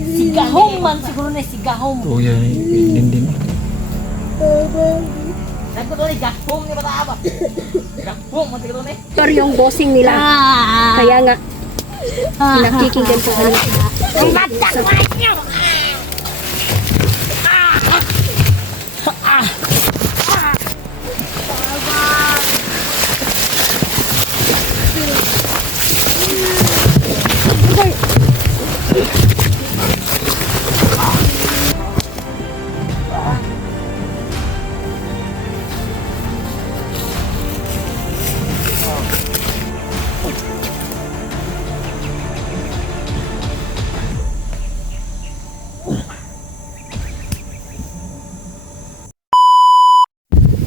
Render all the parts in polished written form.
Sigahom man siguro na sigahom. Oh, yan. Din. Sabi ko ni gahom ni bata ba? Gahom man siguro ni. Ito yung bossing nila. Kaya nga, nakikigan ko kanila. Ang batang niyo.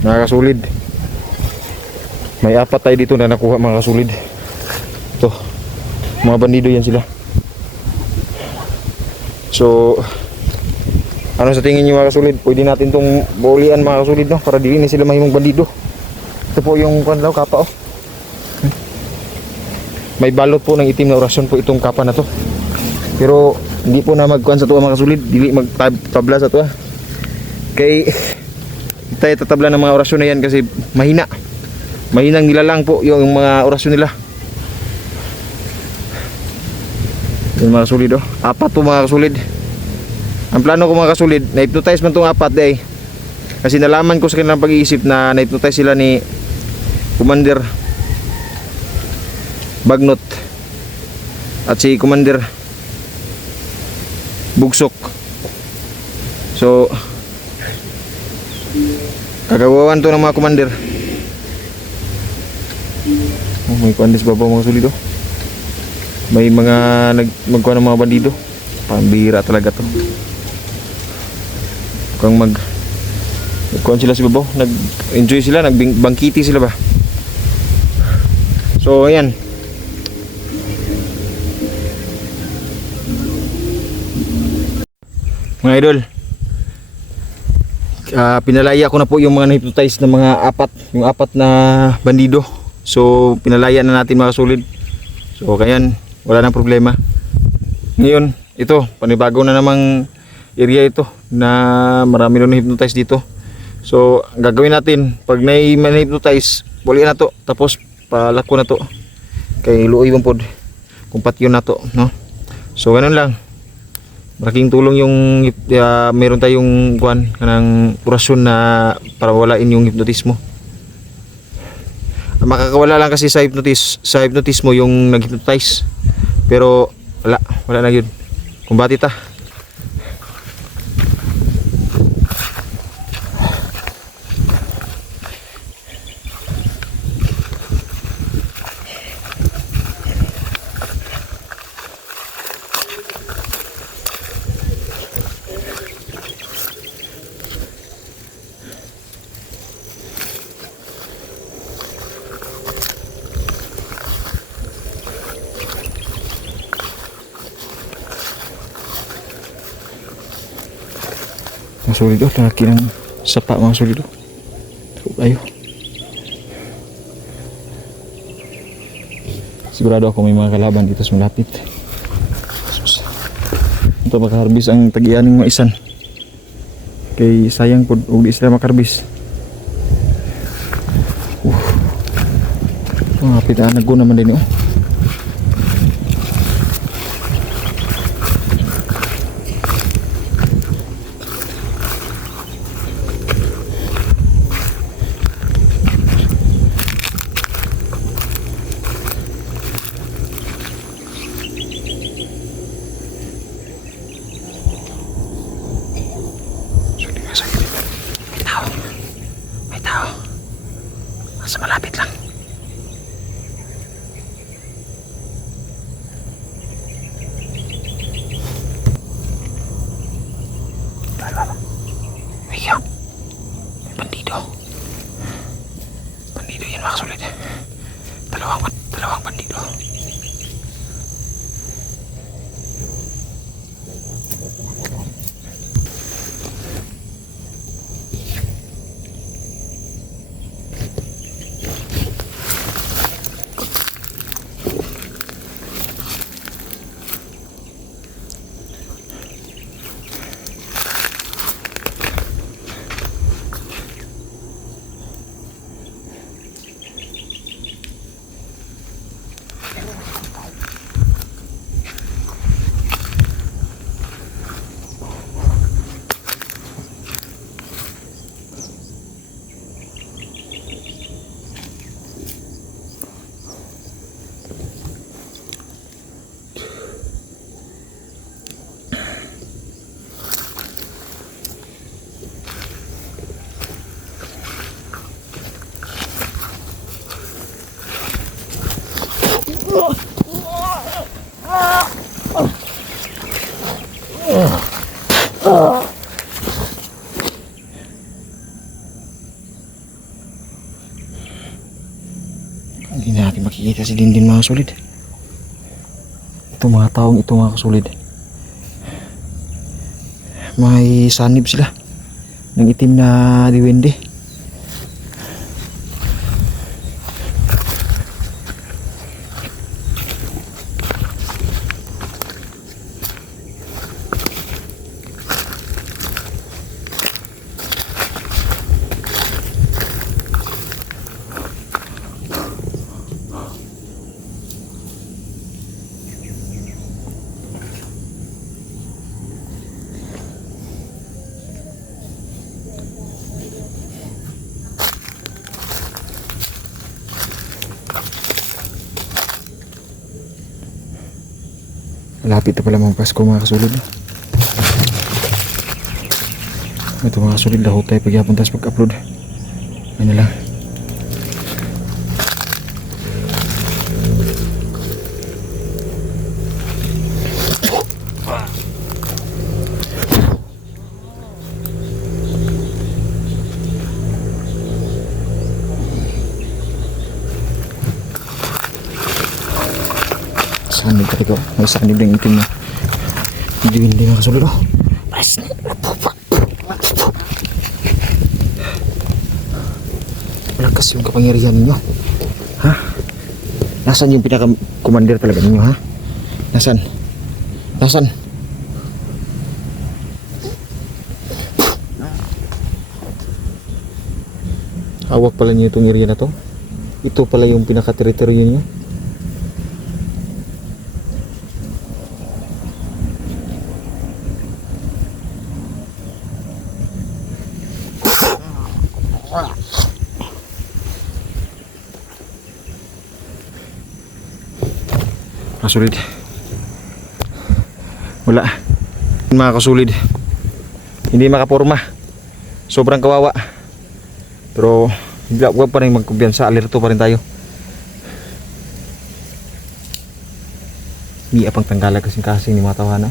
Mga kasulid, may apat tayo dito na nakuha mga kasulid. Ito, mga bandido yan sila. So ano sa tingin nyo mga kasulid? Pwede natin itong buulian mga kasulid, no? Para di na sila mahimong bandido. Ito po yung kanlaw kapa, oh. May balot po ng itim na orasyon po itong kapa na to. Pero hindi po na magkuhan sa tuwa mga kasulid. Dili magtabla sa tuwa. Kay tayo tatabla ng mga orasyon na yan kasi mahinang nilalang po yung mga orasyon nila. Yan mga kasulid, oh. Apat po mga kasulid. Ang plano ko mga kasulid, na-hypnotize man itong apat day. Kasi nalaman ko sa kanilang pag-iisip na na-hypnotize sila ni Commander Bagnot at si Commander Bugsok. So kagawawan to ng mga commander. Oh, may kandis babaw mga sulido. May mga magkuha ng mga bandido. Pambira talaga to. Kung nagkuhan sila si babaw, nag-enjoy sila, nagbangkiti sila ba. So ayan. Mga idol, pinalaya ko na po yung mga na-hypnotize na mga yung apat na bandido. So pinalaya na natin mga kasulid. So kayan, wala nang problema. Ngayon, ito, panibago na namang area ito na marami na hypnotize dito. So gagawin natin, pag na-hypnotize, buli na to, tapos palako na to. Kay luoy bang pod kung patyo na to, no? So ganun lang. Malaking tulong yung meron tayong kuan kanang orasyon na para walain yung hypnotismo. Makakawala lang kasi sa hypnotismo yung nag-hypnotize. Pero wala na yun. Kumbati ta. Mga sulido, laki ng sapa mga sulido. Ayo. Sigurado ako may mga kalaban dito sa malapit. Ito makaharbis ang tagianing mga isan. Kay sayang po huwag di sila makaharbis. Mga pitaan naggo naman din, oh. May tao. Nasa malapit lang. kasi din mga kasulid. Ito mga taong ito mga kasulid. May sanib sila ng itim na diwende. Malapit na pala mga Pasko mga kasulid. Ito mga kasulid, lahot tayo pagyapon tapos pag-upload. Ayun na lang. Sanib tadi ko. May sanib ng itim na. Hindi mga kasulid. Oh. Malakas yung kapangyarihan ninyo. Ha? Nasaan yung pinaka-commander talaga ninyo, ha? Nasaan? Nasaan? Hawak pala niyo itong area na to. Ito pala yung pinaka-teritoryo niyo. Kasulid, wala mga kasulid, hindi makaporma, sobrang kawawa, pero huwag pa rin magkumpiyansa, alerto pa rin tayo. Hindi apang tanggala kasing-kasing ni mga tawana.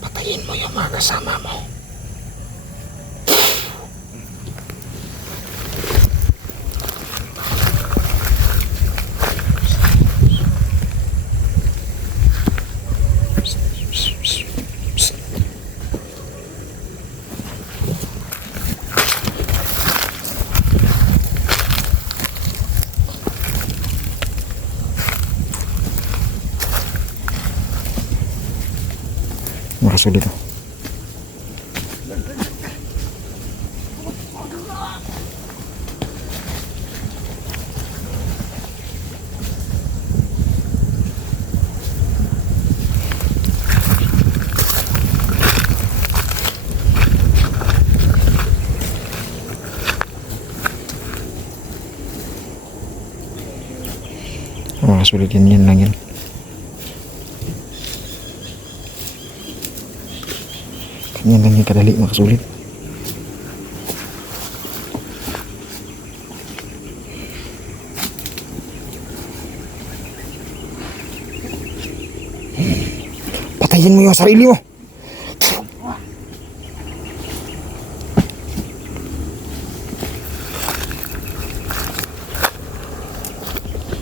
Patayin mo yung mga kasama mo. Makasulid ito. Makasulid yan lang yan. Yan lang yung kadali makasulit. Patayin mo yung sarili mo.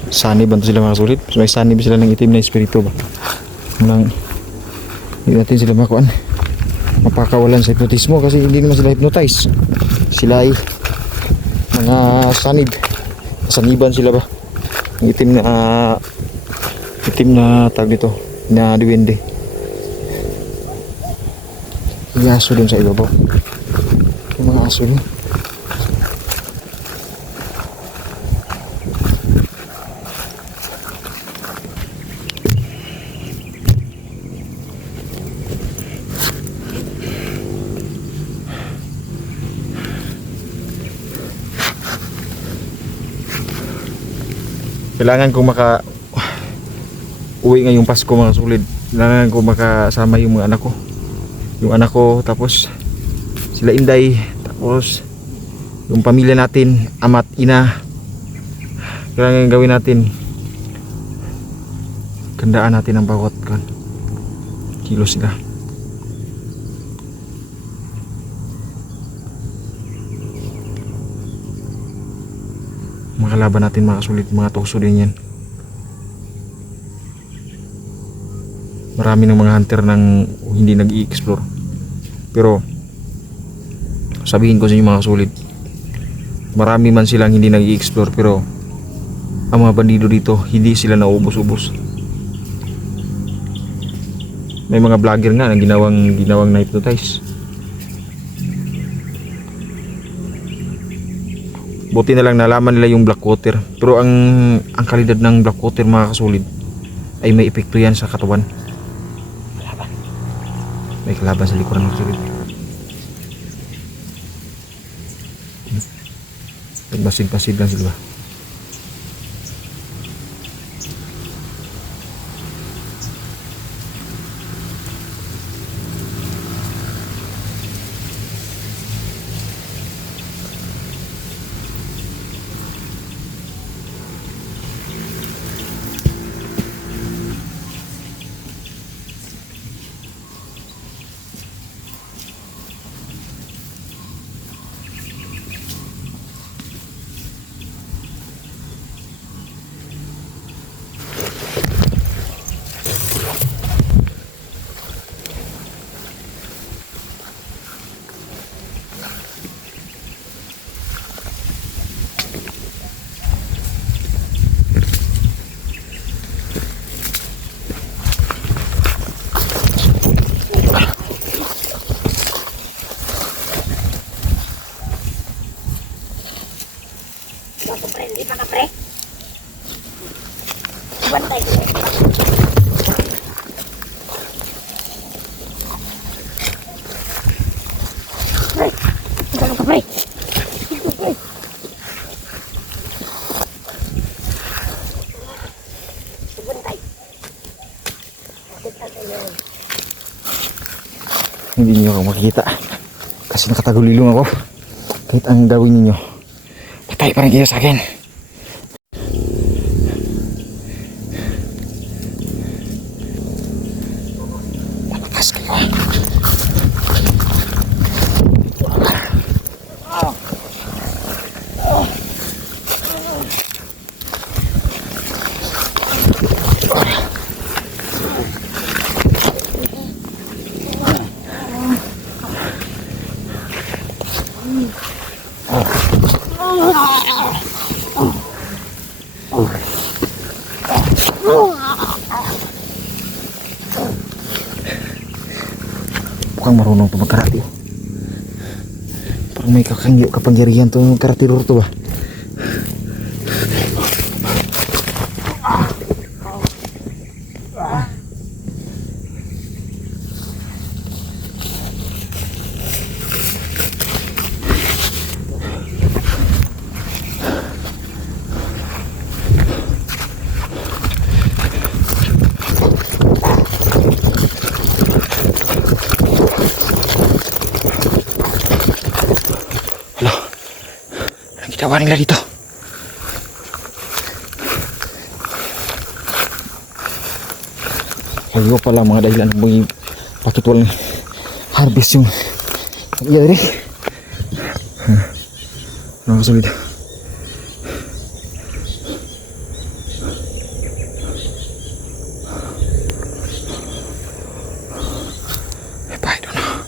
Sanib ba sila makasulit? So, may sanib sila ng itim na espiritu ba? Hindi natin sila makuan. Mapakawalan sa hipnotismo kasi hindi naman sila hypnotize. Sila ay mga saniban sila ba, itim na tag dito na duwende. May aso dun sa ibabaw, yung mga aso dun. Kailangan kong uwi ngayong Pasko mga sulid. Kailangan kong makasama yung mga anak ko. Yung anak ko, tapos sila Inday, tapos yung pamilya natin, ama't ina, kailangan gawin natin, gandaan natin ang bawat kilos nila. Makalaban natin mga kasulit, mga tukso din yan. Marami ng mga hunter nang hindi nag-i-explore, pero sabihin ko sa inyo mga kasulit, marami man silang hindi nag-i-explore, pero ang mga bandido dito hindi sila naubos-ubos. May mga vlogger nga na ginawang na-hypnotize. Buti na lang nalaman nila yung black water, pero ang kalidad ng black water mga kasulit ay may epekto yan sa katawan. May kalaban sa likuran ng kasulit. Nagbasid-basid lang sila. Hindi pa ka pre. Bantay ko. Pre, ano ka pre? Bantay. Hindi nyo ako makikita kasi nakatagulilong ako. Kahit ang gawin ninyo, patay pa rin kayo sa akin. Malakas kayo. Mukhang marunong to magkarate. Parang may kapangyarihan to karatiror to ba? Ginawa nila dito. Kaya pala mga dahilan ng bakit walang harvest yung nangyari. Mga kasulid. I don't know.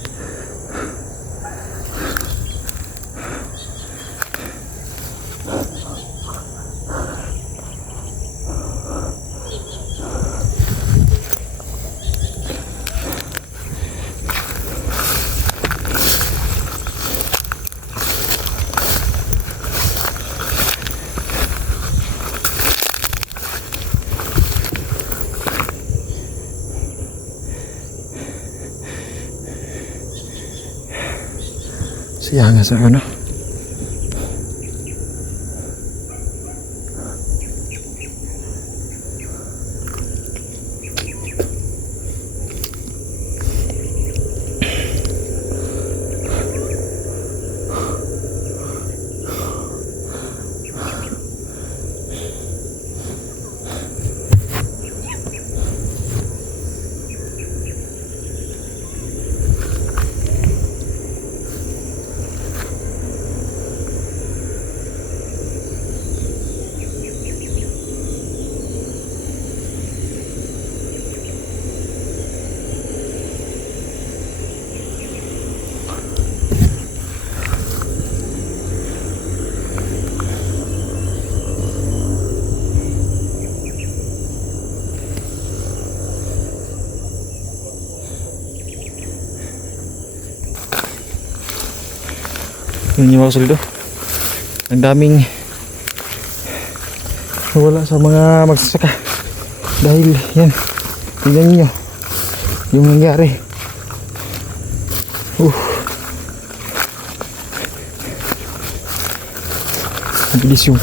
Sayang sa ano. Tingnan nyo mga kasolid, oh. Ang daming nawala sa mga magsasaka. Dahil yan, tingnan nyo yung nangyari. Mabilis yung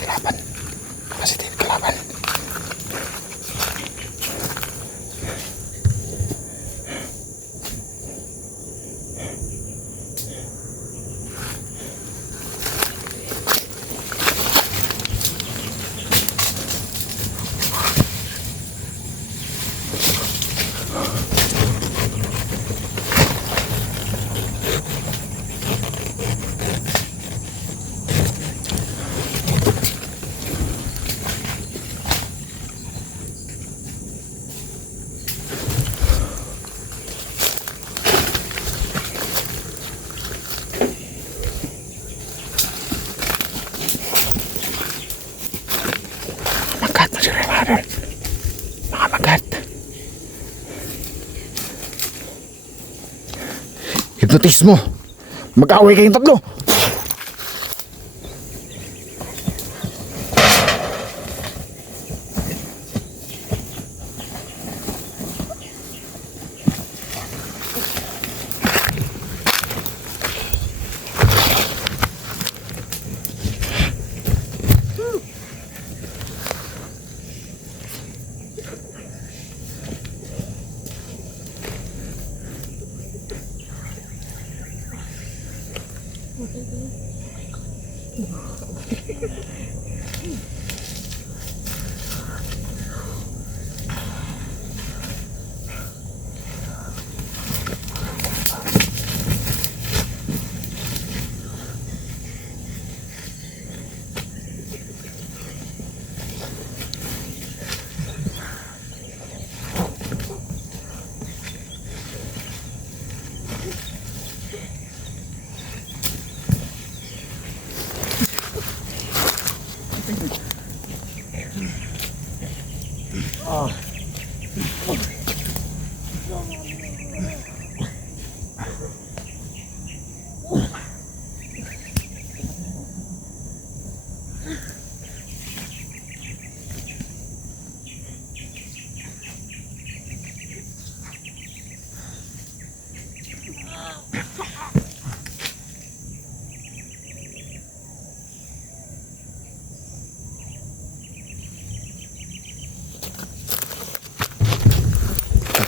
kalaban. Positive kalaban. Mga magat. Hypnotize mo. Mag-away kayong tatlo.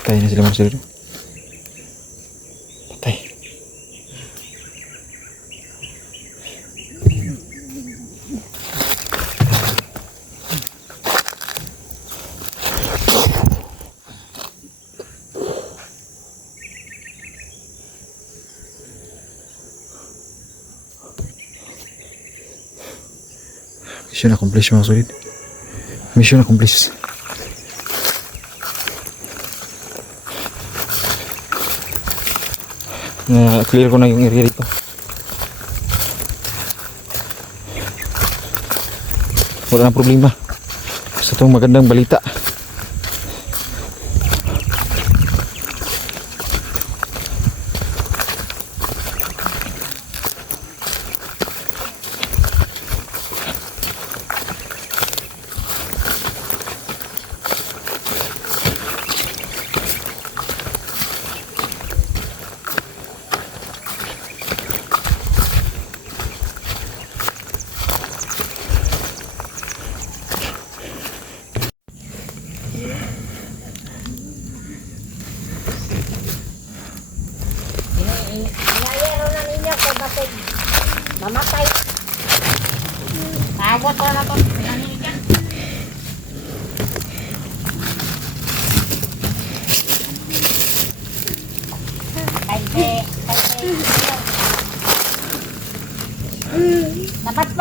Patay na sila mga kasolid. Patay. Mission accomplished mga kasolid. Mission accomplished. Clear ko na yung area dito. Wala nang problema sa itong magandang balita.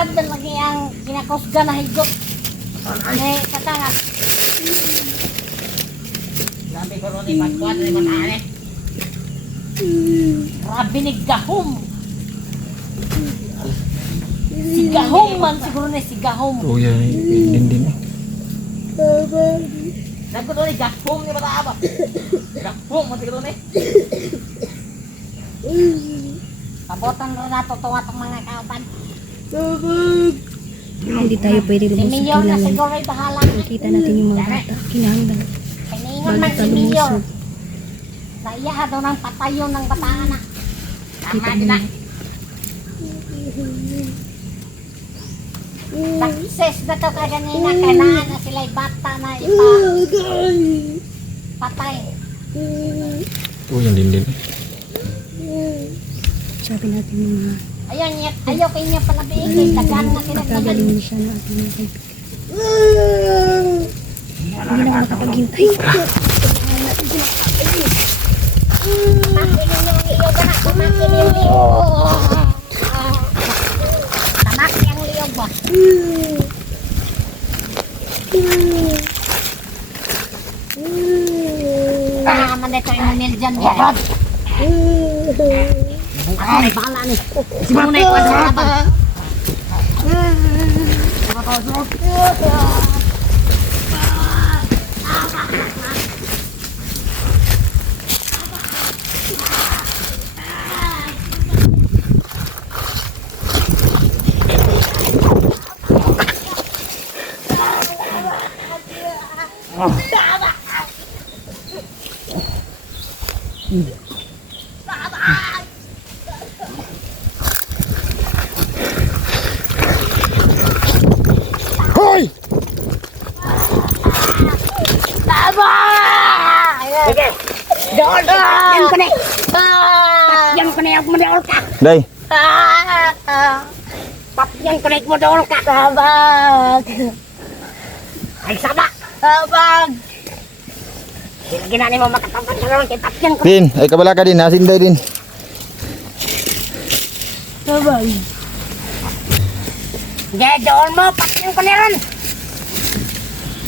Pagdan lagi ang kinakusga na higot. Eh, katangat. Sabi ko ron, ipagkuhan na imataan eh. Grabe ni gahom. Si gahom man siguro na si gahom. Oh, yan. Din. Sabi ko ron, gahom ni bata ba? Gahom, mati ko ron eh. Pabotan rin nato itong mga kauban. Hindi tayo pwede Si lumos sa Mayor na kailangan. siguro ay bahala. Nakita natin yung mga bata. Kinahanglan. Piningon man Bago si ka Mayor. lumusog. Naiyaha daw ng patayon ng bataan na. Kita Tama mo din na. na. Success na to kaganina. Kailangan na sila'y bata na patay. Oh, yan din. Sabi natin yung mga Ayaw kayo niya pala biigay. Tagaan na kinagdagan. nakagaling siya ng ating mga kaibigan. Hindi na ako nakapaghintay. Tamak yung liyog na. Tamak yung liyog. Tamak yung liyog ba? Man ito yung mumil dyan niya. Ako may bahala ni. Siguro na ikaw sa labang. Hoy! Doon! Yan ko na! Yan ko na yung madaol ka! Day. Yan ko na yung madaol ka! Sabag! Ay, sabag! Sabag! Ginani mo makatapat ka naman kay Papyan ko! Din, ay kabala ka din. Asin day din. Sabag! Hindi, doon mo! Papyan ko na rin!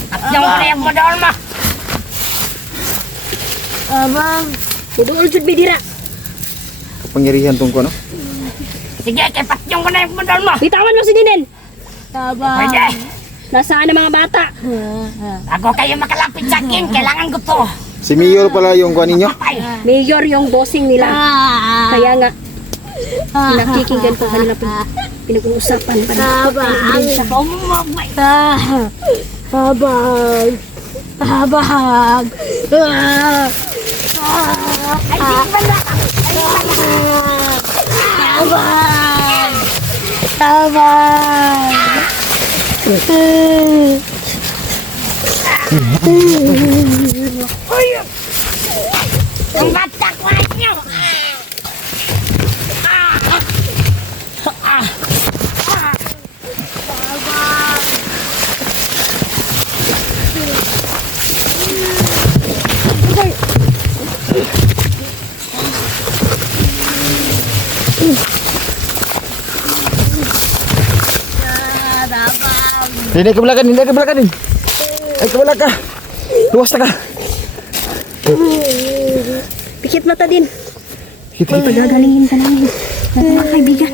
Papyan ko na yung madaol mo! Abang. Doon jud bidira. Pangyarihan tong ko, no? Sige, kay Papyan ko na yung madaol mo! Bitawan mo si Dinen. Abang. Pwede! Nasaan ang mga bata? Ako kayo makalapit sa akin, kailangan ko to! Si Mayor pala yung kuha ninyo. Patay! Mayor yung bossing nila. Kaya nga, pinakikinggan ko kanila pinag-uusapan para ebidensya. Umumabay! Abang. Abang. Ay, di ba na? Abang. Abang. Uy! Ang batak ko nyo! Din, ay kabala ka din. Ay kabala ka din. Ay kabala ka. Luwas na ka. Pikit mata din. Kita. Pagagalingin ka namin. Natin mga kaibigan.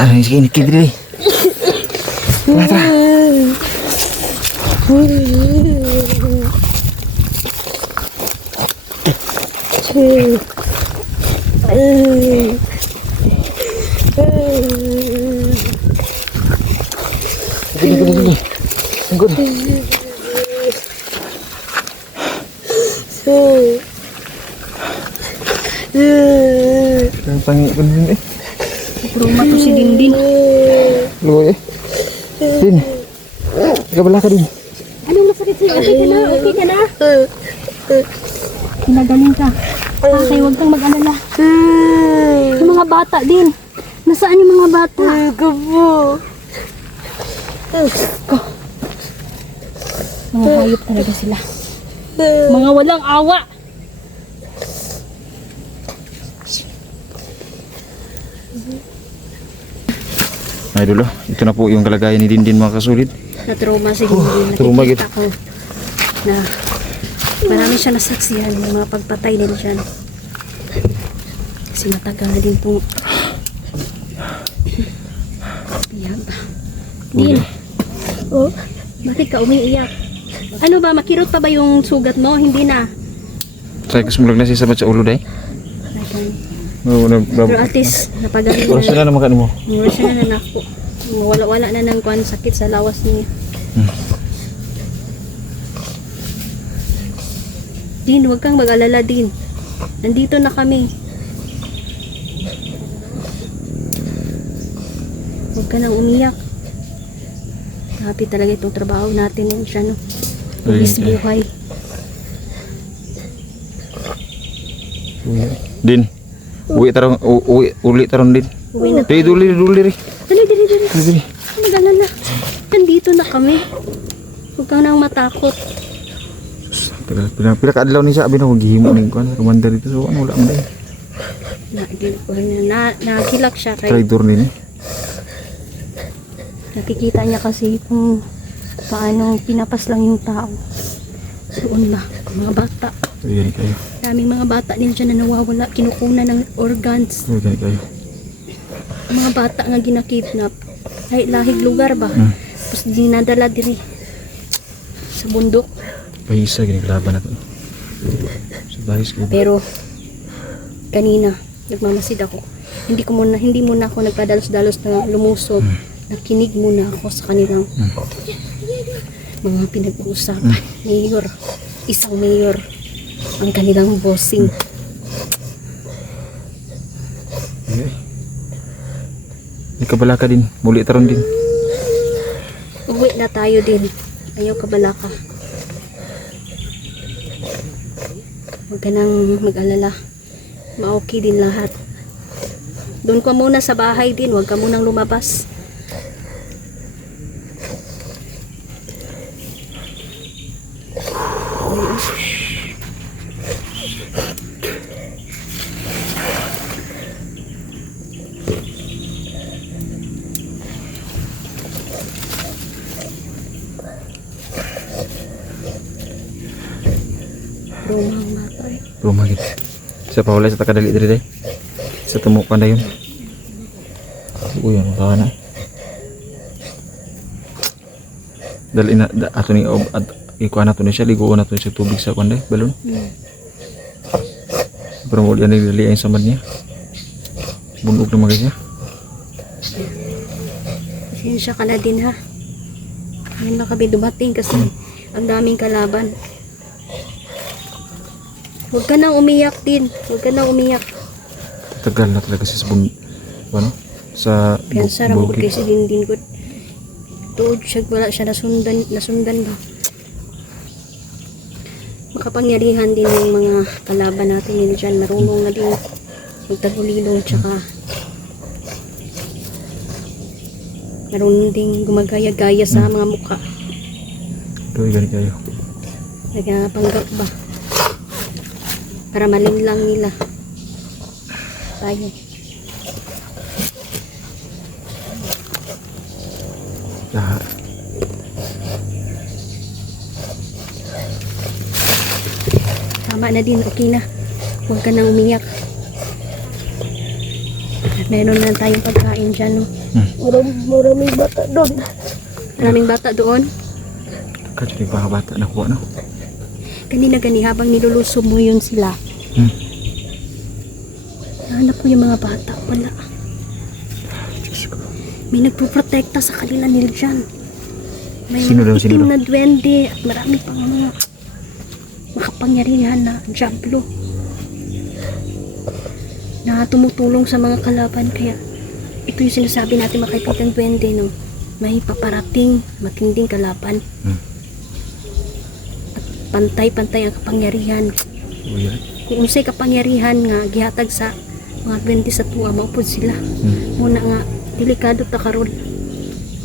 Ano yung sige, nikidri. Tara. Sige. Good. Ang tangi ko din eh. Rumah to si Dindin. Lugoy eh. Din. Kabala ka din. Anong masakit sa'yo? Okay ka na? Okay ka na? Pinagaling ka. Okay, huwag kang mag-alala. Yung mga bata din. Nasaan yung mga bata? Mga hayop talaga sila. Mga walang awa. Idol, ito na po yung kalagayan ni Dindin mga kasulid. Na-trauma si Dindin. trauma Nakikita ko na marami siya nasaksihan ng mga pagpatay din siya. Kasi matagal na din itong yan ba? Din. Oh, bakit ka umiiyak? Ano ba, makirot pa ba yung sugat mo? Hindi na. Saya kasumulag na siya sa ulo day. Pero at least, napagaling Oras na. na naman mo. Oras na nako. Wala na ng kwan, sakit sa lawas niya. Din, huwag kang mag-alala din. Nandito na kami. Huwag ka nang umiyak. Happy talaga itong trabaho natin yan siya, no? Pulis buhay. Din. Uwi taron din. Uwi na. Duli. Dali. Mag-alala. Nandito na kami. Huwag kang nang matakot. Pila ka adlaw ni sa abi na gihimo ning kuan rumanda dito so ano wala man day. Nakilak siya kay Traitor din. nakikita niya kasi kung paano pinapas lang yung tao. Doon ba? Mga bata. Ayan kayo. Daming mga bata din dyan na nawawala. Kinukuna ng organs. Ayan kayo. Mga bata nga ginakidnap. Lahig lugar ba? Tapos dinadala diri sa bundok. Paisa gini kalaban nato. Sa bahis ko. Pero kanina nagmamasid ako. Hindi muna ako nagpadalos-dalos na lumusob. Nakinig muna ako sa kanilang mga pinag-uusapan. Mayor, isang mayor ang kanilang bossing. May kabala ka din. Muli taron din. Uwi na tayo din. Ayaw kabalaka. Huwag ka nang mag-alala. Ma-okay din lahat. Doon ka muna sa bahay din. Huwag ka munang lumabas. Rumang bata eh. Rumah gitu. Sa pawala sa takadali diri day. Sa temu pa na yun. Uy, ano ka na? Dali na ato ni ikuha na to ni siya, liguan na to siya tubig sa kuan day, balon. Pero mo yan dali ay samad niya. Bunog na magay niya. Pasensya ka na din ha. Ngayon na kami dumating kasi ang daming kalaban. Huwag ka nang umiyak din. Huwag ka nang umiyak. Tagal na talaga siya sa ano? Sa Kaya sarang bukid. kasi din ko. Tuod siya, wala siya nasundan ba. Makapangyarihan din yung mga kalaban natin nila dyan. Marunong na din magtagulilong tsaka marunong din gumagaya-gaya sa mga mukha. Doy gani kayo. Nagpanggap ba? Para malinlang nila tayo. Lahat. Tama na din, okay na. Huwag ka nang umiyak. Meron na tayong pagkain dyan, no? Maraming bata doon. Maraming bata doon. Kacuri pa bata na kuha no. Kanina gani habang nilulusob mo yun sila. Nahanap ko yung mga bata. Wala. Diyos ko. May nagpuprotekta sa kanila nila dyan. May Sino daw, mga sino itim daw? na duwende at marami pang mga makapangyarihan na diablo na tumutulong sa mga kalaban. Kaya ito yung sinasabi natin mga kaibigan duwende, no? May paparating matinding kalaban. Pantay-pantay ang kapangyarihan. Uy. Kung unsay kapangyarihan nga gihatag sa mga 20 sa tuwa, maupod sila. Muna nga, delikado ta karon.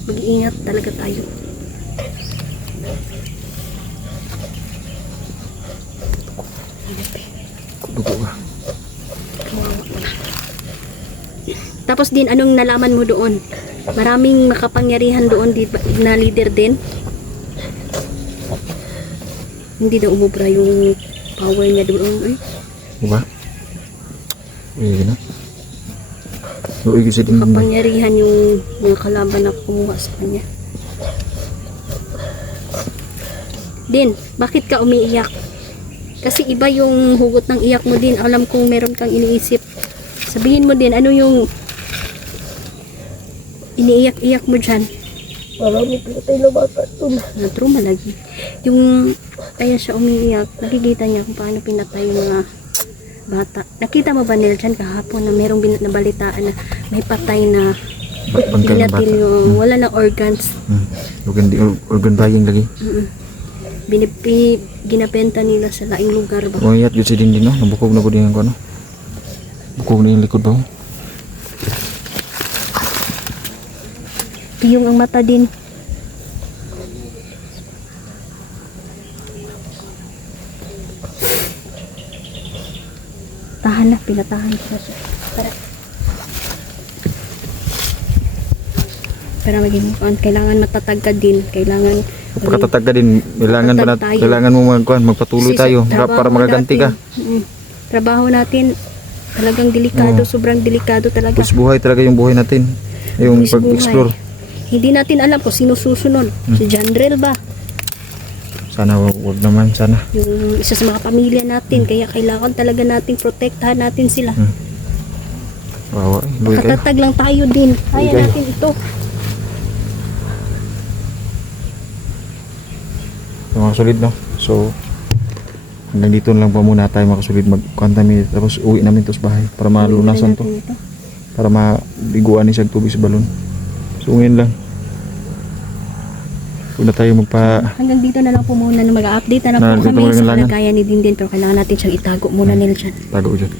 Mag-iingat talaga tayo. Dugo ka. Tapos din, anong nalaman mo doon? Maraming makapangyarihan doon na leader din. Hindi daw umubra yung power niya doon. Eh. Diba? Uy, na. Uy, kasi din. Makapangyarihan yung mga kalaban na kumuha sa kanya. Din, bakit ka umiiyak? Kasi iba yung hugot ng iyak mo din. Alam kong meron kang iniisip. Sabihin mo din, ano yung iniiyak-iyak mo dyan? Marami pinatay na bata doon. Trauma lagi. Yung kaya siya umiiyak, nakikita niya kung paano pinatay yung mga bata. Nakita mo ba nila dyan kahapon na merong nabalitaan na may patay na Bangkay ng binatil bata. yung wala na organs. Organ buying lagi. Ginabenta nila sa laing lugar ba? Mayat yun si Dindin, no? Nabukog na po din yung ano. Bukog na yung likod ba? Yung ang mata din. Tahan na, pinatahan ko siya. Para maging kailangan matatag ka din. Kailangan Pagkatatag ka din, kailangan ba Matatag tayo. kailangan mo magpatuloy Kasi tayo sa trabaho para magaganti ka. natin, trabaho natin talagang delikado, sobrang delikado talaga. Tapos buhay talaga yung buhay natin. Yung Buhay. pag-explore. Hindi natin alam kung sino susunod. Si Janrel ba? Sana wag naman, sana. Yung isa sa mga pamilya natin. Kaya kailangan talaga nating protektahan natin sila. Wawa, luwi kayo. Katatag lang tayo din. Kaya Okay. natin ito. Yung mga solid, no? So, hanggang dito na lang pa muna tayo mga kasolid. Mag-kami, tapos uwi namin to sa bahay para malunasan to. Natin ito. Para mabiguan ni siya tubig sa balon. So, ngayon lang. Huwag na tayo Hanggang dito na lang po muna na mag-update na lang Na, po dito kami mga sa kailangan. kalagayan ni Dindin. Pero kailangan natin siyang itago muna nila dyan. tago dyan.